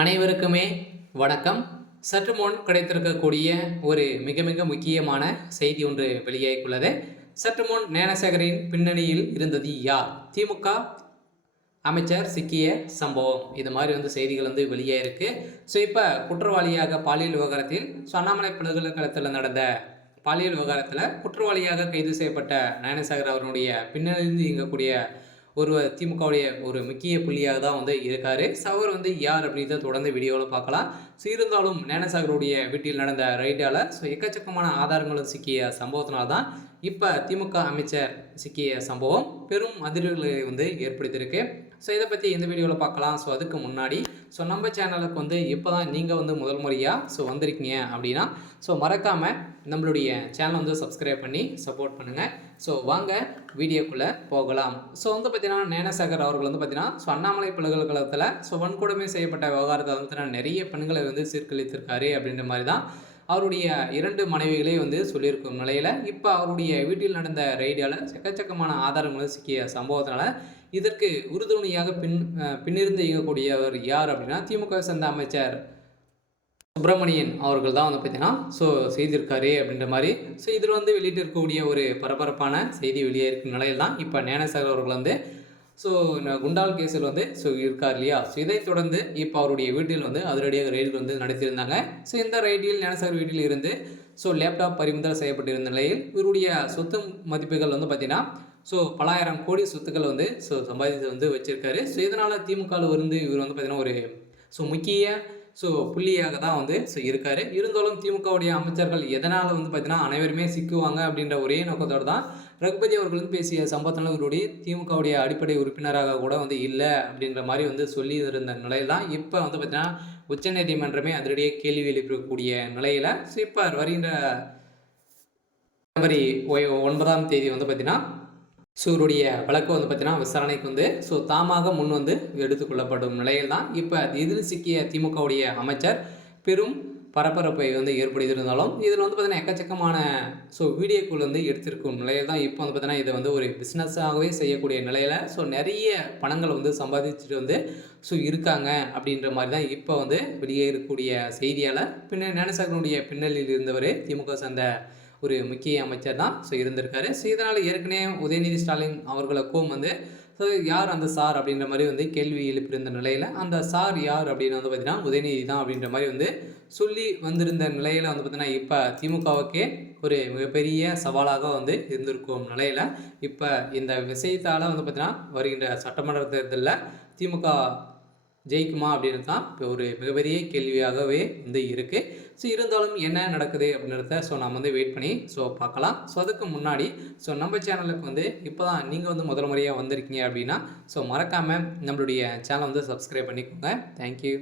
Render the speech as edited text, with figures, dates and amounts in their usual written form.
அனைவருக்குமே வணக்கம். சற்று முன் கிடைத்திருக்கக்கூடிய ஒரு மிக மிக முக்கியமான செய்தி ஒன்று வெளியாகியுள்ளது. சற்று முன் ஞானசேகரின் பின்னணியில் இருந்தது யார்? திமுக அமைச்சர் சிக்கிய சம்பவம். இது மாதிரி செய்திகள் வெளியாயிருக்கு. ஸோ இப்போ குற்றவாளியாக பாலியல் விவகாரத்தில் அண்ணாமலை பல்கலைக்கழகத்தில் நடந்த பாலியல் விவகாரத்தில் குற்றவாளியாக கைது செய்யப்பட்ட ஞானசேகர் அவருடைய பின்னணியிலிருந்து இயங்கக்கூடிய ஒருவர் திமுகவுடைய ஒரு முக்கிய புள்ளியாக தான் இருக்காரு. அவர் யார் அப்படின்றத தொடர்ந்து வீடியோவில் பார்க்கலாம். ஸோ இருந்தாலும் ஞானசாகருடைய வீட்டில் நடந்த ரைடால் எக்கச்சக்கமான ஆதாரங்களும் சிக்கிய சம்பவத்தினால தான் இப்போ திமுக அமைச்சர் சிக்கிய சம்பவம் பெரும் அதிர்வுகளை ஏற்படுத்தியிருக்கு. ஸோ இதை பற்றி இந்த வீடியோவில் பார்க்கலாம். ஸோ அதுக்கு முன்னாடி நம்ம சேனலுக்கு இப்போ தான் நீங்கள் முதல் முறையாக வந்திருக்கீங்க அப்படின்னா மறக்காமல் நம்மளுடைய சேனலை சப்ஸ்கிரைப் பண்ணி சப்போர்ட் பண்ணுங்கள். ஸோ வாங்க வீடியோக்குள்ளே போகலாம். ஸோ பார்த்தீங்கன்னா ஞானசேகர் அவர்கள் பார்த்தீங்கன்னா அண்ணாமலை பல்கலைக்கழகத்தில் வன்கொடுமை செய்யப்பட்ட விவகாரத்தை நிறைய பெண்களை சீர்குலைத்திருக்காரு அப்படின்ற மாதிரி தான் அவருடைய 2 மனைவிகளே சொல்லியிருக்கும் நிலையில் இப்போ அவருடைய வீட்டில் நடந்த ரெய்டால் எக்கச்சக்கமான ஆதாரங்களும் சிக்கிய சம்பவத்தினால இதற்கு உறுதுணையாக பின்னிருந்து இயங்கக்கூடியவர் யார் அப்படின்னா திமுக சேர்ந்த அமைச்சர் சுப்பிரமணியன் அவர்கள் தான் பார்த்தீங்கன்னா செய்திருக்காரு அப்படின்ற மாதிரி. ஸோ இதில் வெளியிட்டிருக்கக்கூடிய ஒரு பரபரப்பான செய்தி வெளியே இருக்கும் நிலையில் தான் இப்போ ஞானசேகர் அவர்கள் குண்டால் கேஸில் இருக்கார் இல்லையா. ஸோ இதைத் தொடர்ந்து இப்போ அவருடைய வீட்டில் அதிரடியாக ரெய்டு நடத்தியிருந்தாங்க. ஸோ இந்த ரெய்டில் ஞானசேகர் வீட்டில் இருந்து லேப்டாப் பறிமுதல் செய்யப்பட்டிருந்த நிலையில் இவருடைய சொத்து மதிப்புகள் பார்த்தீங்கன்னா பலாயிரம் கோடி சொத்துக்கள் சம்பாதித்து வச்சிருக்காரு. ஸோ இதனால் திமுகவில் இவர் பார்த்தீங்கன்னா ஒரு முக்கிய புள்ளியாக தான் இருக்காரு. இருந்தாலும் திமுகவுடைய அமைச்சர்கள் எதனால் பார்த்தீங்கன்னா அனைவருமே சிக்குவாங்க அப்படின்ற ஒரே நோக்கத்தோடு தான் ரகுபதி அவர்கள் பேசிய சம்பவத்தினால் இவருடைய திமுகவுடைய அடிப்படை உறுப்பினராக கூட இல்லை அப்படின்ற மாதிரி சொல்லி இருந்த நிலையில் தான் இப்போ பார்த்தீங்கன்னா உச்சநீதிமன்றமே அதிரடியே கேள்வி எழுப்பக்கூடிய நிலையில் இப்போ வருகின்ற ஜனவரி 9ஆம் தேதி பார்த்தீங்கன்னா இவருடைய வழக்கு பார்த்தீங்கன்னா விசாரணைக்கு தாமாக முன் எடுத்துக்கொள்ளப்படும் நிலையில் தான் இப்போ இதில் சிக்கிய திமுகவுடைய அமைச்சர் பெரும் பரபரப்பை ஏற்படுத்தியிருந்தாலும் இதில் பார்த்தீங்கன்னா எக்கச்சக்கமான வீடியோக்குள் எடுத்திருக்கும் நிலையில் தான் இப்போ பார்த்தீங்கன்னா இதை ஒரு பிஸ்னஸாகவே செய்யக்கூடிய நிலையில் நிறைய பணங்கள் சம்பாதிச்சுட்டு இருக்காங்க அப்படின்ற மாதிரி தான் இப்போ வெளியேறக்கூடிய செய்தியால் ஞானசேகரனுடைய பின்னணியில் இருந்தவர் திமுக சேர்ந்த ஒரு முக்கிய அமைச்சர் தான் இருந்திருக்காரு. ஸோ இதனால் ஏற்கனவே உதயநிதி ஸ்டாலின் அவர்களுக்கும் யார் அந்த சார் அப்படின்ற மாதிரி கேள்வி எழுப்பியிருந்த நிலையில் அந்த சார் யார் அப்படின்னு பார்த்தீங்கன்னா உதயநிதி தான் அப்படின்ற மாதிரி சொல்லி வந்திருந்த நிலையில் பார்த்தீங்கன்னா இப்போ திமுகவுக்கே ஒரு மிகப்பெரிய சவாலாக இருந்திருக்கும் நிலையில் இப்போ இந்த விஷயத்தால் பார்த்தீங்கன்னா வருகின்ற சட்டமன்ற தேர்தலில் திமுக ஜெயிக்குமா அப்படின்னு தான் இப்போ ஒரு மிகப்பெரிய கேள்வியாகவே இருக்குது. ஸோ இருந்தாலும் என்ன நடக்குது அப்படின்றத நாம் வெயிட் பண்ணி பார்க்கலாம். அதுக்கு முன்னாடி நம்ம சேனலுக்கு இப்போ தான் நீங்கள் முதல் முறையாக வந்திருக்கீங்க அப்படின்னா மறக்காமல் நம்மளுடைய சேனலை சப்ஸ்கிரைப் பண்ணிக்கோங்க. தேங்க்யூ.